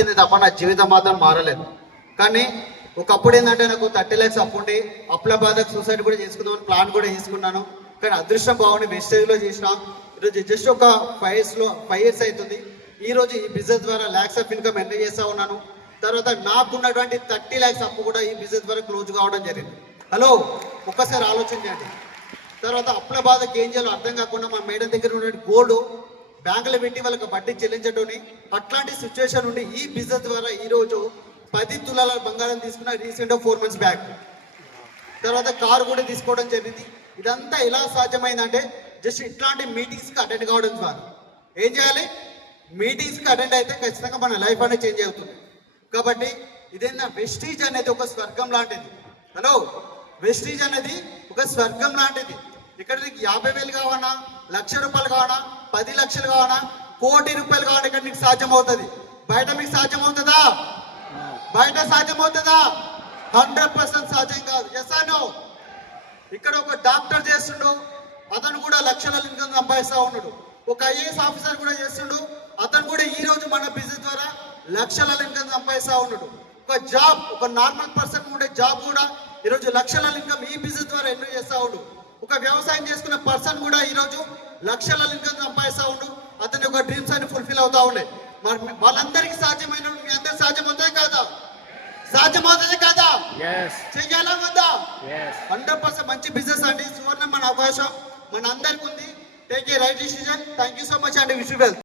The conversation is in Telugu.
తగ్గింది తప్ప నా జీవితం మాత్రం మారలేదు. కానీ ఒకప్పుడు ఏంటంటే నాకు 30 lakhs అప్పు ఉండి అప్పుల బాధకు సూసైడ్ కూడా చేసుకుందామని ప్లాన్ కూడా తీసుకున్నాను. కానీ అదృష్టం బాగుండి వెస్టేజ్లో చేసిన. ఈరోజు జస్ట్ ఒక 5 years అవుతుంది. ఈరోజు ఈ బిజినెస్ ద్వారా ల్యాక్స్ ఆఫ్ ఇన్కమ్ ఎంటర్ చేస్తూ ఉన్నాను. తర్వాత నాకున్నటువంటి 30 lakhs అప్పు కూడా ఈ బిజినెస్ ద్వారా క్లోజ్ కావడం జరిగింది. హలో, ఒక్కసారి ఆలోచించండి. తర్వాత అప్పుల బాధకి ఏం చేయాలో అర్థం కాకుండా మా మేడం దగ్గర ఉన్న గోల్డ్ బ్యాంకులో పెట్టి వాళ్ళకి వడ్డీ చెల్లించడం, అట్లాంటి సిచ్యువేషన్ ఉండి ఈ బిజినెస్ ద్వారా ఈరోజు 10 తులాల బంగారం తీసుకున్న రీసెంట్గా 4 months బ్యాక్. తర్వాత కారు కూడా తీసుకోవడం జరిగింది. ఇదంతా ఎలా సాధ్యమైందంటే జస్ట్ ఇట్లాంటి మీటింగ్స్కి అటెండ్ కావడం ద్వారా. ఏం చేయాలి? మీటింగ్స్కి అటెండ్ అయితే ఖచ్చితంగా మన లైఫ్ అనేది చేంజ్ అవుతుంది. కాబట్టి ఇదేందా వెస్టీజ్ అనేది ఒక స్వర్గం లాంటిది. హలో, వెస్టీజ్ అనేది ఒక స్వర్గం లాంటిది. ఇక్కడ నీకు 50,000 కావాలా, 1,00,000 రూపాయలు కావాలా, 10 లక్షలు కావాలా, 1,00,00,000 రూపాయలు కావాలా, ఇక్కడ నీకు సాధ్యం అవుతుంది. బయట మీకు సాధ్యం అవుతుందా? బయట సాధ్యం అవుతుందా? 100% సాధ్యం కాదు. Yes or no? ఇక్కడ ఒక డాక్టర్ చేస్తుండు, అతను కూడా లక్షల ఇన్కమ్ సంపాదిస్తూ ఉన్నాడు. ఒక IAS ఆఫీసర్ కూడా చేస్తుండు, అతను కూడా ఈ రోజు మన బిజినెస్ ద్వారా లక్షల ఇన్కమ్ సంపాదిస్తూ ఉన్నాడు. ఒక జాబ్, ఒక నార్మల్ పర్సన్ ఉండే జాబ్ కూడా ఈరోజు లక్షల ఇన్కమ్ ఈ బిజినెస్ ద్వారా ఎన్నో చేస్తూ ఉండు. ఒక వ్యవసాయం చేసుకునే పర్సన్ కూడా ఈరోజు లక్షల ఇన్కమ్ సంపాదిస్తూ ఉండు. అతని యొక్క డ్రీమ్స్ అన్ని ఫుల్ఫిల్ అవుతా ఉన్నాయి. మరి వాళ్ళందరికీ సాధ్యమైన మీ అందరికి సాధ్యం అవుతుంది కాదా? సాధ్యం అవుతుంది కాదా? చెయ్యాలా వద్దా? 100% మంచి బిజినెస్ అండి. సువర్ణ మన అవకాశం మన అందరికి ఉంది. Take a right decision. Thank you so much అండి. Wish you well.